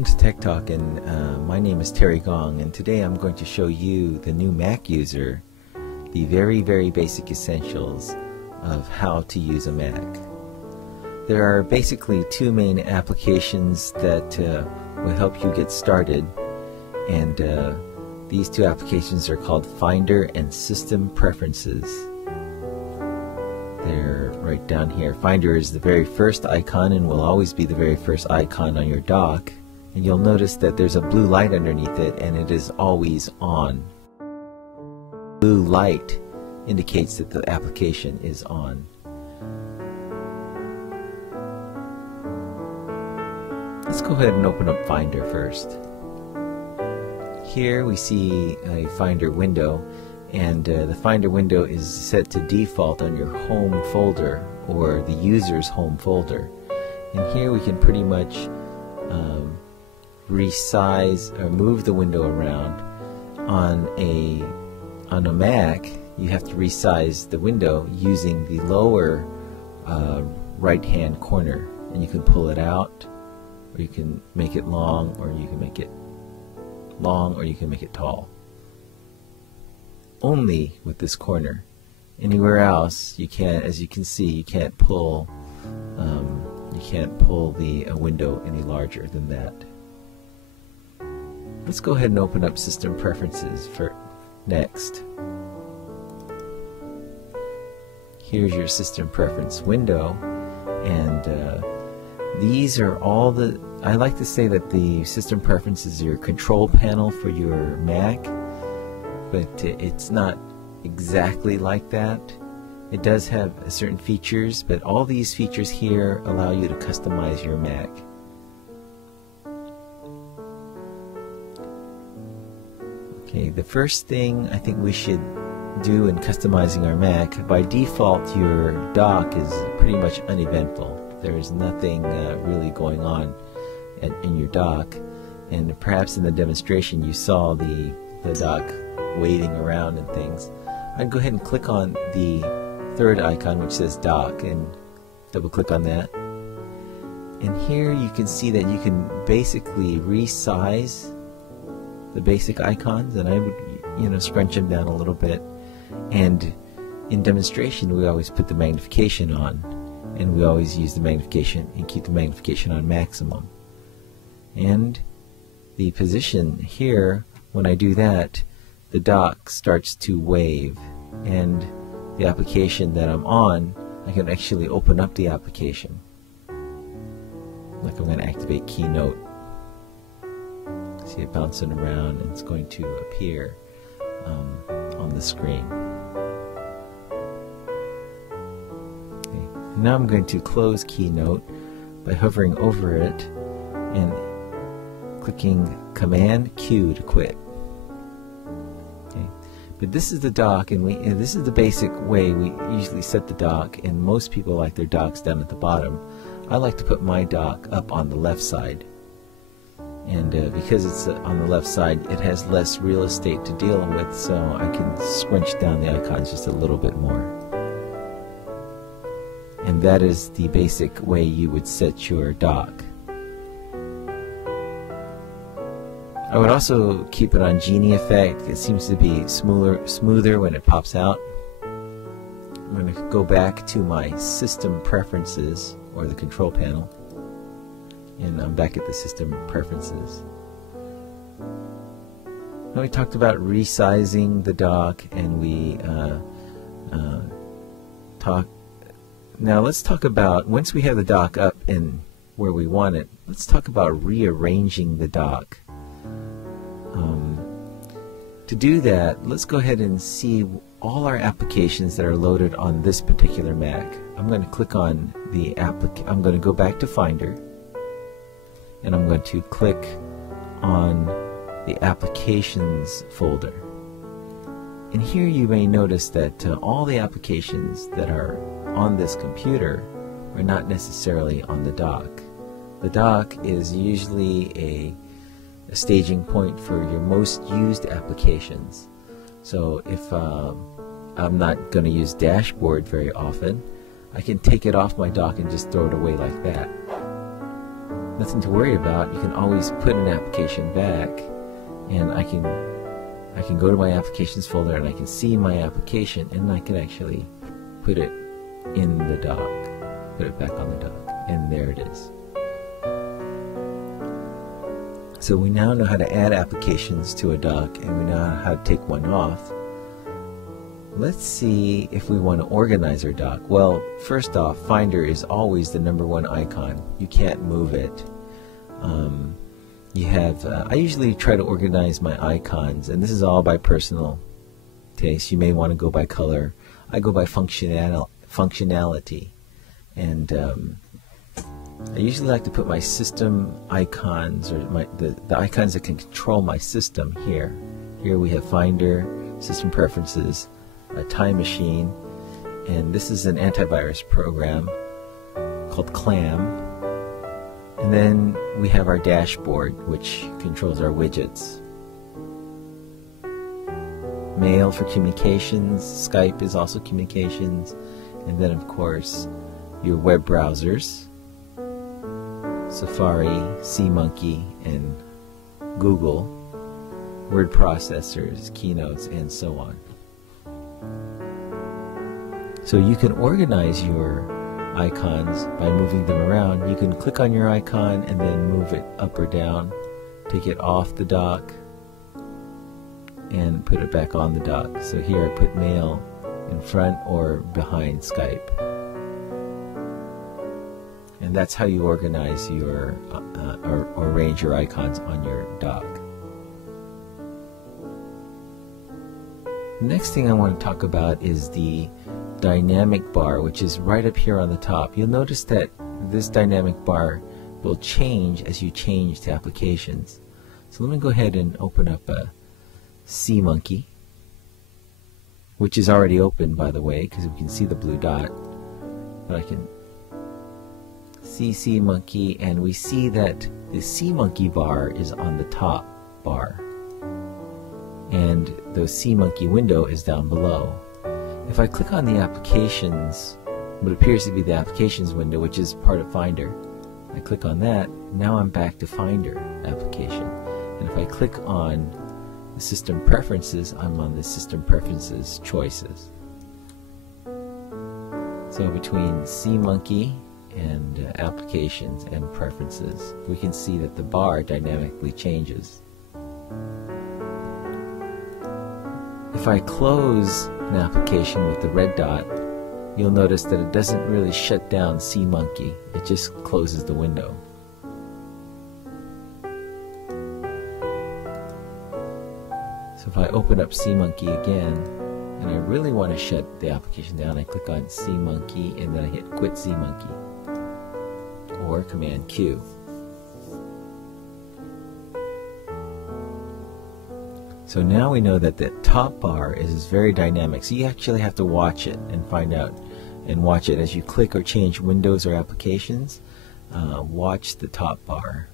Welcome to TechTalk, and my name is Terry Gong, and today I'm going to show you, the new Mac user, the very basic essentials of how to use a Mac. There are basically two main applications that will help you get started, and these two applications are called Finder and System Preferences. They're right down here. Finder is the very first icon and will always be the very first icon on your dock. And you'll notice that there's a blue light underneath it, and it is always on. Blue light indicates that the application is on. Let's go ahead and open up Finder first. Here we see a Finder window, and the Finder window is set to default on your home folder or the user's home folder. And here we can pretty much resize or move the window around. On a Mac, you have to resize the window using the lower right hand corner, and you can pull it out, or you can make it long, or you can make it long, or you can make it tall. Only with this corner. Anywhere else you can't, as you can see, you can't pull the window any larger than that. Let's go ahead and open up System Preferences for next. Here's your System Preference window, and these are all the, I like to say that the System Preferences is your control panel for your Mac, but it's not exactly like that. It does have certain features, but all these features here allow you to customize your Mac. Okay, the first thing I think we should do in customizing our Mac, by default your dock is pretty much uneventful. There is nothing really going on in your dock, and perhaps in the demonstration you saw the dock waving around and things. I'd go ahead and click on the third icon which says dock and double click on that, and here you can see that you can basically resize the basic icons, and I would scrunch them down a little bit. And in demonstration we always put the magnification on, and we always use the magnification and keep the magnification on maximum. And the position here, when I do that, the dock starts to wave, and the application that I'm on, I can actually open up the application. Like I'm going to activate Keynote. See it bouncing around, and it's going to appear on the screen. Okay. Now I'm going to close Keynote by hovering over it and clicking Command Q to quit. Okay. But this is the dock, and this is the basic way we usually set the dock, and most people like their docks down at the bottom. I like to put my dock up on the left side. And because it's on the left side, it has less real estate to deal with, so I can scrunch down the icons just a little bit more. And that is the basic way you would set your dock. I would also keep it on Genie effect. It seems to be smoother when it pops out. I'm going to go back to my System Preferences, or the control panel. And I'm back at the System Preferences. Now we talked about resizing the dock, and we now let's talk about, once we have the dock up and where we want it, let's talk about rearranging the dock. To do that, let's go ahead and see all our applications that are loaded on this particular Mac. I'm going to click on the I'm going to go back to Finder, and I'm going to click on the Applications folder. And here you may notice that all the applications that are on this computer are not necessarily on the dock. The dock is usually a staging point for your most used applications. So if I'm not going to use Dashboard very often, I can take it off my dock and just throw it away like that. nothing to worry about. You can always put an application back, and I can go to my applications folder and I can see my application, and I can actually put it in the dock, put it back on the dock, and there it is. So we now know how to add applications to a dock, and we know how to take one off. Let's see if we want to organize our dock. Well, first off, Finder is always the #1 icon. You can't move it. I usually try to organize my icons, and this is all by personal taste. You may want to go by color. I go by functionality, and I usually like to put my system icons, or the icons that can control my system here. Here we have Finder, System Preferences, a Time Machine, and this is an antivirus program called Clam. And then we have our dashboard, which controls our widgets. Mail for communications, Skype is also communications, and then of course your web browsers, Safari, SeaMonkey, and Google, word processors, keynotes, and so on. So you can organize your icons by moving them around. You can click on your icon and then move it up or down, take it off the dock, and put it back on the dock. So here I put Mail in front or behind Skype. And that's how you organize your or arrange your icons on your dock. The next thing I want to talk about is the dynamic bar, which is right up here on the top. You'll notice that this dynamic bar will change as you change to applications. So let me go ahead and open up a SeaMonkey, which is already open, by the way, because we can see the blue dot. But I can see SeaMonkey, and we see that the SeaMonkey bar is on the top bar, and the SeaMonkey window is down below. If I click on the applications, what appears to be the applications window, which is part of Finder, I click on that, now I'm back to Finder application. And if I click on the System Preferences, I'm on the System Preferences choices. So between SeaMonkey and applications and preferences, we can see that the bar dynamically changes. If I close an application with the red dot, you'll notice that it doesn't really shut down SeaMonkey, it just closes the window. So if I open up SeaMonkey again, and I really want to shut the application down, I click on SeaMonkey and then I hit Quit SeaMonkey, or Command Q. So now we know that the top bar is very dynamic, so you actually have to watch it and find out and watch it as you click or change windows or applications. Watch the top bar